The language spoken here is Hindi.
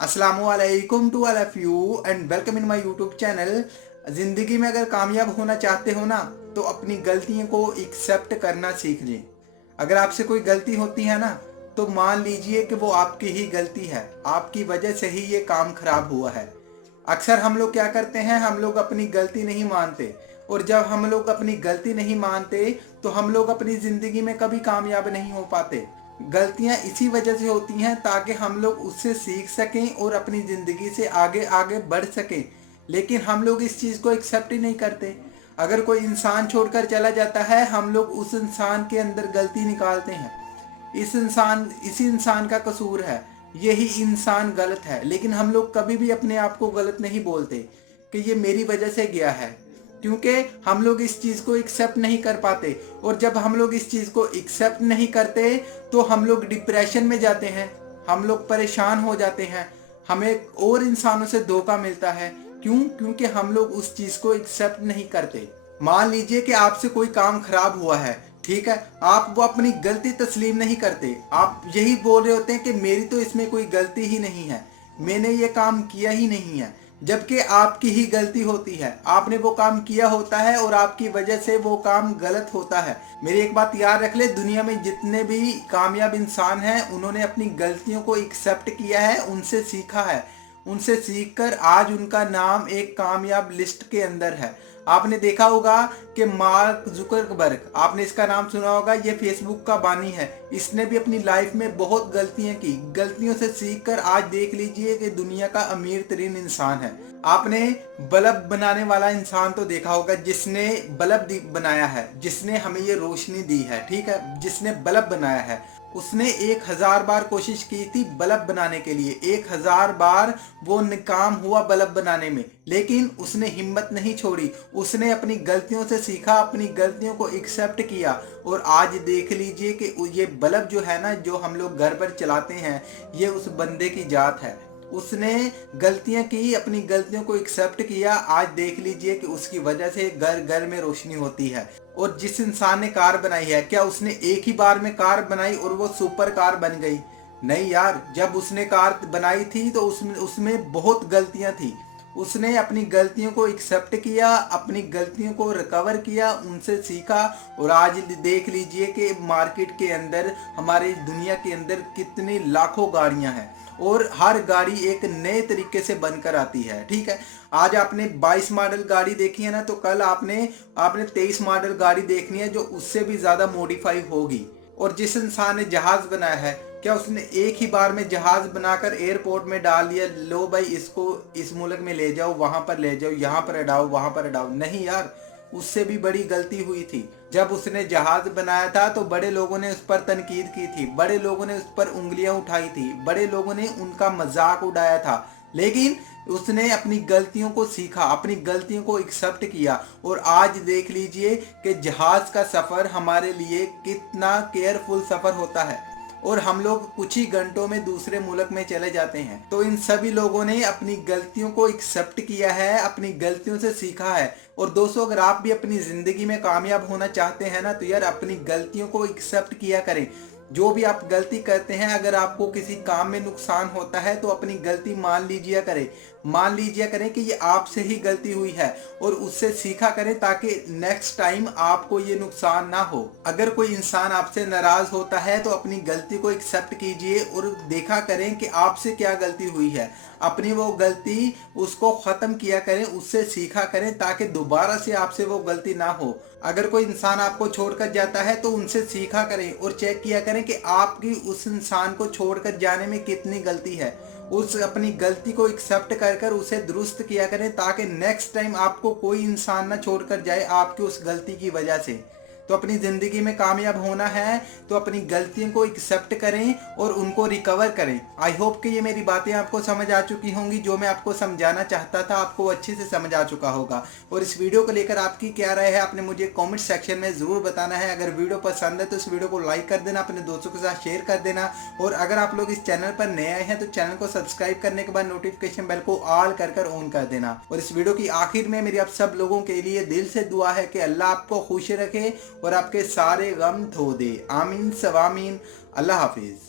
अस्सलामुअलैकुम to all of you and welcome in my YouTube channel. ज़िंदगी में अगर कामयाब होना चाहते हो ना तो अपनी गलतियों को एक्सेप्ट करना सीख लें। अगर आपसे कोई गलती होती है ना तो मान लीजिए कि वो आपकी ही गलती है, आपकी वजह से ही ये काम खराब हुआ है। अक्सर हम लोग क्या करते हैं, हम लोग अपनी गलती नहीं मानते, और जब हम लोग अपनी गलती नहीं मानते तो हम लोग अपनी ज़िंदगी में कभी कामयाब नहीं हो पाते। गलतियां इसी वजह से होती हैं ताकि हम लोग उससे सीख सकें और अपनी ज़िंदगी से आगे आगे बढ़ सकें। लेकिन हम लोग इस चीज़ को एक्सेप्ट ही नहीं करते। अगर कोई इंसान छोड़कर चला जाता है, हम लोग उस इंसान के अंदर गलती निकालते हैं। इसी इंसान का कसूर है, यही इंसान गलत है। लेकिन हम लोग कभी भी अपने आप को गलत नहीं बोलते कि ये मेरी वजह से गया है, क्योंकि हम लोग इस चीज़ को एक्सेप्ट नहीं कर पाते। और जब हम लोग इस चीज़ को एक्सेप्ट नहीं करते तो हम लोग डिप्रेशन में जाते हैं, हम लोग परेशान हो जाते हैं, हमें और इंसानों से धोखा मिलता है। क्यों? क्योंकि हम लोग उस चीज़ को एक्सेप्ट नहीं करते। मान लीजिए कि आपसे कोई काम खराब हुआ है, ठीक है, आप वो अपनी गलती तस्लीम नहीं करते, आप यही बोल रहे होते हैं कि मेरी तो इसमें कोई गलती ही नहीं है, मैंने ये काम किया ही नहीं है। जबकि आपकी ही गलती होती है, आपने वो काम किया होता है और आपकी वजह से वो काम गलत होता है। मेरी एक बात याद रख ले, दुनिया में जितने भी कामयाब इंसान हैं उन्होंने अपनी गलतियों को एक्सेप्ट किया है, उनसे सीखा है, उनसे सीखकर आज उनका नाम एक कामयाब लिस्ट के अंदर है। आपने देखा होगा कि मार्क जुकरबर्ग, आपने इसका नाम सुना होगा, ये फेसबुक का बानी है। इसने भी अपनी लाइफ में बहुत गलतियां की, गलतियों से सीखकर आज देख लीजिए कि दुनिया का अमीर तरीन इंसान है। आपने बल्ब बनाने वाला इंसान तो देखा होगा, जिसने बल्ब बनाया है, जिसने हमें ये रोशनी दी है, ठीक है, जिसने बल्ब बनाया है, उसने 1000 बार कोशिश की थी बल्ब बनाने के लिए, 1000 बार वो नाकाम हुआ बल्ब बनाने में, लेकिन उसने हिम्मत नहीं छोड़ी। उसने अपनी गलतियों से सीखा, अपनी गलतियों को एक्सेप्ट किया, और आज देख लीजिए कि ये बल्ब जो है ना, जो हम लोग घर पर चलाते हैं, ये उस बंदे की जात है। उसने गलतियां की, अपनी गलतियों को एक्सेप्ट किया, आज देख लीजिए कि उसकी वजह से घर घर में रोशनी होती है। और जिस इंसान ने कार बनाई है, क्या उसने एक ही बार में कार बनाई और वो सुपर कार बन गई? नहीं यार, जब उसने कार बनाई थी तो उसमें उसमें बहुत गलतियां थी। उसने अपनी गलतियों को एक्सेप्ट किया, अपनी गलतियों को रिकवर किया, उनसे सीखा, और आज देख लीजिए कि मार्केट के अंदर, हमारी दुनिया के अंदर कितनी लाखों गाड़ियां हैं, और हर गाड़ी एक नए तरीके से बनकर आती है। ठीक है, आज आपने 22 मॉडल गाड़ी देखी है ना, तो कल आपने आपने 23 मॉडल गाड़ी देखनी है जो उससे भी ज्यादा मॉडिफाई होगी। और जिस इंसान ने जहाज बनाया है, क्या उसने एक ही बार में जहाज बनाकर एयरपोर्ट में डाल दिया, लो भाई इसको इस मुल्क में ले जाओ, वहां पर ले जाओ, यहाँ पर अड़ाओ, वहां पर अड़ाओ? नहीं यार, उससे भी बड़ी गलती हुई थी। जब उसने जहाज बनाया था तो बड़े लोगों ने उस पर तनकीद की थी, बड़े लोगों ने उस पर उंगलियां उठाई थी, बड़े लोगों ने उनका मजाक उड़ाया था। लेकिन उसने अपनी गलतियों को सीखा, अपनी गलतियों को एक्सेप्ट किया, और आज देख लीजिए कि जहाज का सफर हमारे लिए कितना केयरफुल सफर होता है, और हम लोग कुछ ही घंटों में दूसरे मुल्क में चले जाते हैं। तो इन सभी लोगों ने अपनी गलतियों को एक्सेप्ट किया है, अपनी गलतियों से सीखा है। और दोस्तों, अगर आप भी अपनी जिंदगी में कामयाब होना चाहते हैं ना, तो यार अपनी गलतियों को एक्सेप्ट किया करें। जो भी आप गलती करते हैं, अगर आपको किसी काम में नुकसान होता है तो अपनी गलती मान लीजिए करें, मान लीजिए करें कि ये आपसे ही गलती हुई है, और उससे सीखा करें ताकि नेक्स्ट टाइम आपको ये नुकसान ना हो। अगर कोई इंसान आपसे नाराज होता है तो अपनी गलती को एक्सेप्ट कीजिए और देखा करें कि आपसे क्या गलती हुई है, अपनी वो गलती उसको खत्म किया करें, उससे सीखा करें ताकि दोबारा से आपसे वो गलती ना हो। अगर कोई इंसान आपको छोड़कर जाता है तो उनसे सीखा करें और चेक किया करें कि आपकी उस इंसान को छोड़कर जाने में कितनी गलती है। उस अपनी गलती को एक्सेप्ट कर कर उसे दुरुस्त किया करें ताकि नेक्स्ट टाइम आपको कोई इंसान ना छोड़कर जाए आपकी उस गलती की वजह से। तो अपनी ज़िंदगी में कामयाब होना है तो अपनी गलतियों को एक्सेप्ट करें और उनको रिकवर करें। आई होप कि ये मेरी बातें आपको समझ आ चुकी होंगी, जो मैं आपको समझाना चाहता था आपको अच्छे से समझ आ चुका होगा। और इस वीडियो को लेकर आपकी क्या राय है, आपने मुझे कमेंट सेक्शन में ज़रूर बताना है। अगर वीडियो पसंद है तो इस वीडियो को लाइक कर देना, अपने दोस्तों के साथ शेयर कर देना, और अगर आप लोग इस चैनल पर नए आए हैं तो चैनल को सब्सक्राइब करने के बाद नोटिफिकेशन बेल को ऑल कर ऑन कर देना। और इस वीडियो की आखिर में मेरी आप सब लोगों के लिए दिल से दुआ है कि अल्लाह आपको खुश रखे और आपके सारे गम धो दे। आमीन सवामीन। अल्लाह हाफिज।